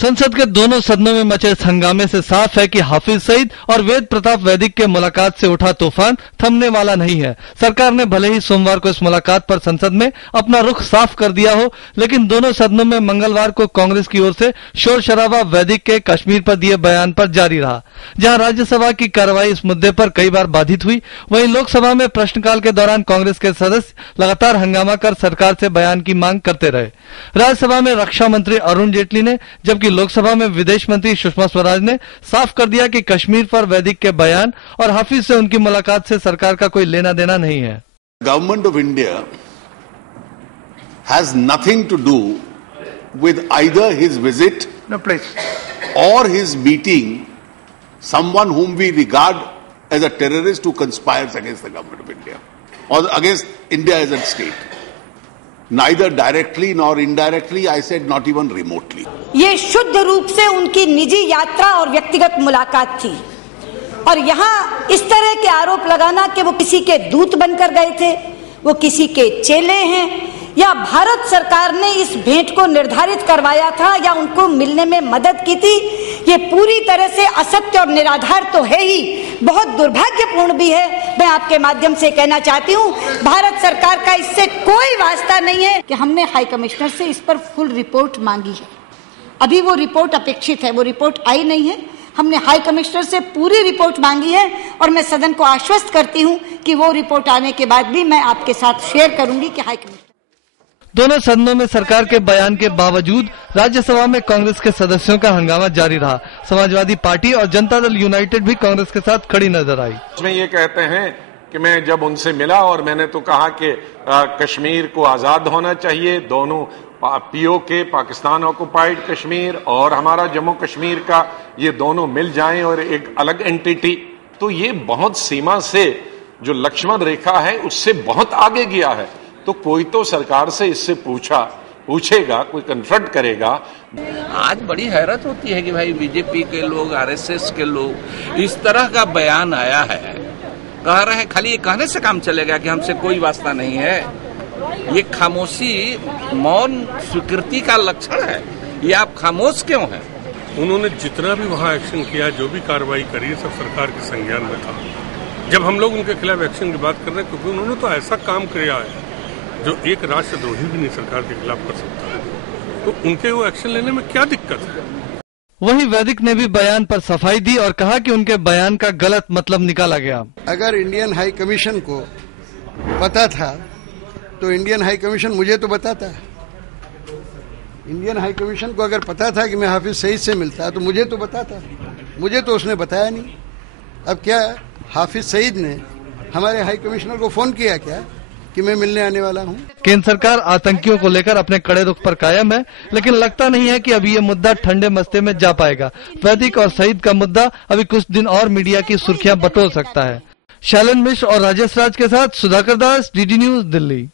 संसद के दोनों सदनों में मचे इस हंगामे से साफ है कि हाफिज सईद और वेद प्रताप वैदिक के मुलाकात से उठा तूफान थमने वाला नहीं है। सरकार ने भले ही सोमवार को इस मुलाकात पर संसद में अपना रुख साफ कर दिया हो, लेकिन दोनों सदनों में मंगलवार को कांग्रेस की ओर से शोर शराबा वैदिक के कश्मीर पर दिए बयान पर जारी रहा। जहां राज्यसभा की कार्रवाई इस मुद्दे पर कई बार बाधित हुई, वहीं लोकसभा में प्रश्नकाल के दौरान कांग्रेस के सदस्य लगातार हंगामा कर सरकार से बयान की मांग करते रहे। राज्यसभा में रक्षा मंत्री अरुण जेटली ने, जबकि लोकसभा में विदेश मंत्री सुषमा स्वराज ने साफ कर दिया कि कश्मीर पर वैदिक के बयान और हाफिज से उनकी मुलाकात से सरकार का कोई लेना देना नहीं है। Government of India has nothing to do with either his visit or his meeting someone whom we regard as a terrorist who conspires against the government of India or against India as a state. Neither directly nor indirectly, I said not even remotely. ये शुद्ध रूप से उनकी निजी यात्रा और व्यक्तिगत मुलाकात थी और यहाँ इस तरह के आरोप लगाना कि वो किसी के दूत बनकर गए थे, वो किसी के चेले हैं या भारत सरकार ने इस भेंट को निर्धारित करवाया था या उनको मिलने में मदद की थी, ये पूरी तरह से असत्य और निराधार तो है ही, बहुत दुर्भाग्यपूर्ण भी है। मैं आपके माध्यम से कहना चाहती हूँ, भारत सरकार का इससे कोई वास्ता नहीं है कि हमने हाई कमिश्नर से इस पर फुल रिपोर्ट मांगी है। अभी वो रिपोर्ट अपेक्षित है, वो रिपोर्ट आई नहीं है। हमने हाई कमिश्नर से पूरी रिपोर्ट मांगी है और मैं सदन को आश्वस्त करती हूँ कि वो रिपोर्ट आने के बाद भी मैं आपके साथ शेयर करूंगी कि हाई कमिश्नर। दोनों सदनों में सरकार के बयान के बावजूद राज्यसभा में कांग्रेस के सदस्यों का हंगामा जारी रहा। समाजवादी पार्टी और जनता दल यूनाइटेड भी कांग्रेस के साथ खड़ी नजर आई। उसमें ये कहते हैं कि मैं जब उनसे मिला और मैंने तो कहा कि कश्मीर को आजाद होना चाहिए, दोनों पीओके पाकिस्तान ऑक्युपाइड कश्मीर और हमारा जम्मू कश्मीर का, ये दोनों मिल जाएं और एक अलग एंटिटी। तो ये बहुत सीमा से जो लक्ष्मण रेखा है उससे बहुत आगे गया है। तो कोई तो सरकार से इससे पूछेगा, कोई कन्फ्रंट करेगा। आज बड़ी हैरत होती है कि भाई बीजेपी के लोग, आरएसएस के लोग, इस तरह का बयान आया है, कह रहे हैं खाली ये कहने से काम चलेगा कि हमसे कोई वास्ता नहीं है। ये खामोशी मौन स्वीकृति का लक्षण है। ये आप खामोश क्यों हैं? उन्होंने जितना भी वहाँ एक्शन किया, जो भी कार्रवाई करी, सब सरकार के संज्ञान में था। जब हम लोग उनके खिलाफ एक्शन की बात कर रहे हैं, क्योंकि उन्होंने तो ऐसा काम किया है जो एक राष्ट्रद्रोही भी नहीं सरकार के खिलाफ कर सकता है, तो उनके वो एक्शन लेने में क्या दिक्कत है? वहीं वैदिक ने भी बयान पर सफाई दी और कहा कि उनके बयान का गलत मतलब निकाला गया। अगर इंडियन हाई कमीशन को पता था तो इंडियन हाई कमीशन मुझे तो बताता है। इंडियन हाई कमीशन को अगर पता था कि मैं हाफिज सईद से मिलता तो मुझे तो बताता, मुझे तो उसने बताया नहीं। अब क्या हाफिज सईद ने हमारे हाई कमिश्नर को फोन किया क्या कि मैं मिलने आने वाला हूं? केंद्र सरकार आतंकियों को लेकर अपने कड़े रुख पर कायम है, लेकिन लगता नहीं है कि अभी ये मुद्दा ठंडे मस्ते में जा पाएगा। वैदिक और सईद का मुद्दा अभी कुछ दिन और मीडिया की सुर्खियां बटोर सकता है। शैलन मिश्र और राजेश राज के साथ सुधाकर दास, डीडी न्यूज, दिल्ली।